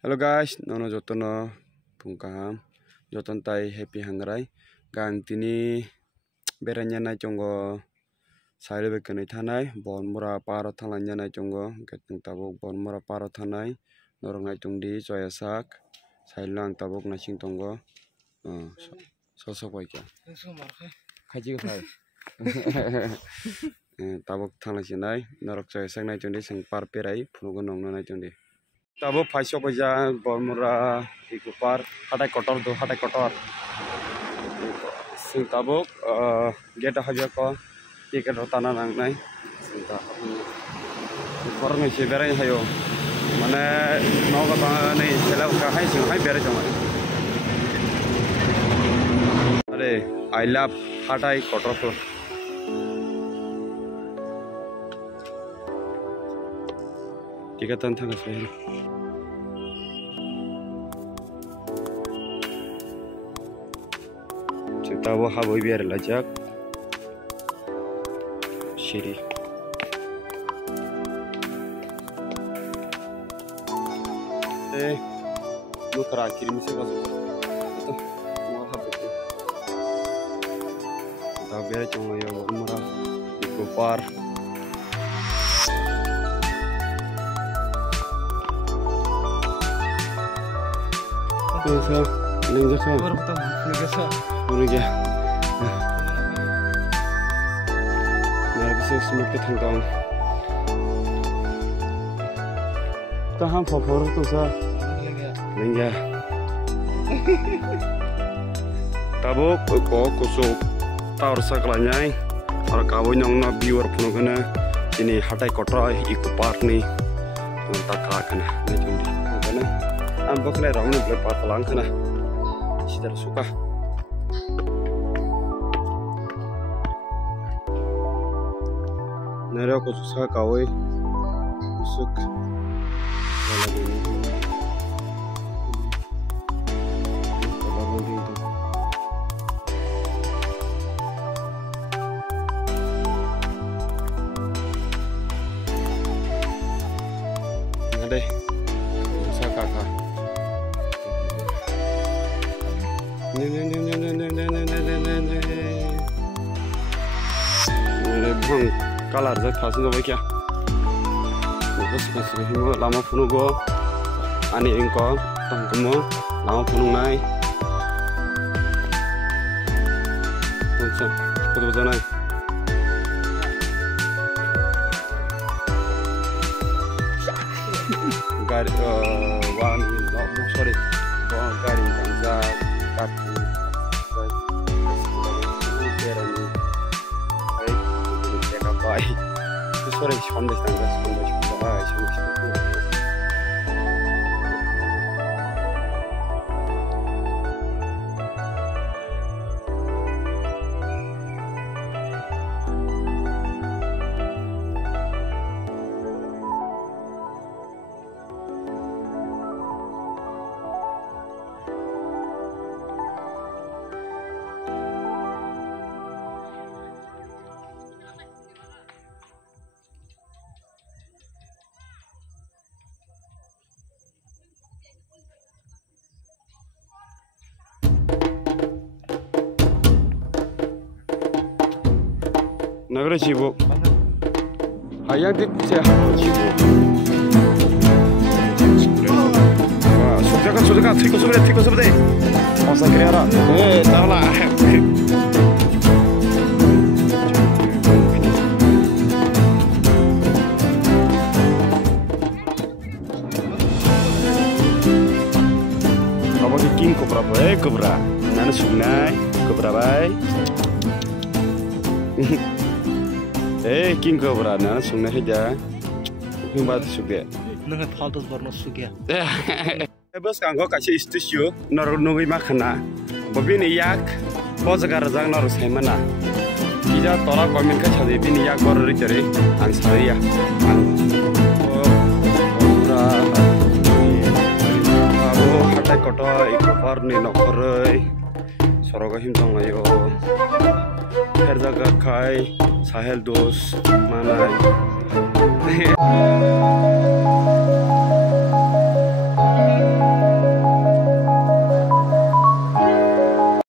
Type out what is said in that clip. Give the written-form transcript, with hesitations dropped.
Hello guys, nono jotono pungkam joton tai happy hangrai gang tini beranya nai chongo saile bekanai thanai bonmura paro thalanya nai chongo ketung tabuk bonmura paro thanai norong nai tungdi choyasak sailang tabuk nasing tongo sosok waikya khaji khai tabuk thanglai sinai norok choyasak nai tungdi sing par perai phunugo nongno nai tungdi tabuk paisyo baja bonmura ikupar hatai kotor do hatai kotor sing tabuk geta haja ko tiket rotana nang nai sing tabuk korang isi berai hayo mana noga bang nai selau ka hai sing hai berai jomai are I love hatai kotor ko tiketan thang sai Tahu habu biar lajak siri lu terakhir misi kasih itu mau habu tahu biar cuma ya murah ikupar Bisa, lenjak kan? Baru ketemu, lenjak. Urugia, nah bisa semakin tangkang. Tahan favorit tu sah. Lenja. Tabuk kok kusuk taur saklanyai. Orang kau nyong na viewer pun kena. Ini hatai kotor ikupar ni. Tak kena. Macam ni. Kena. Ambok ni ramai berpat lang kena. Sidar suka. Nara ko susah kawai usuk lagi ni ada susah kakak bang kalar zat fasin go kya bos kasih hingo lama punugo ani engko tangkemo lama punung nai betul betul nai gari wan sorry gari tangza kaki Bye. Sorry, Sunday Nagara cibo, hayang di saya cibo. Sudah kan, tikus sebelah. Masa kira, tahu lah. Apa king kobra, kobra. Nana sungai, kobra bay. King cobra na sungna heja himbat suge nang faltos barno suge bos kanggo kachi studio nor nogi makhana bobini yak bojagar jang nor semana kija tora comment ka chade bini yak bor ritere an sariya an ora abo hatai koto ikopar ni nokoroi soroga himtong ayo herjaga khai sahel dos manai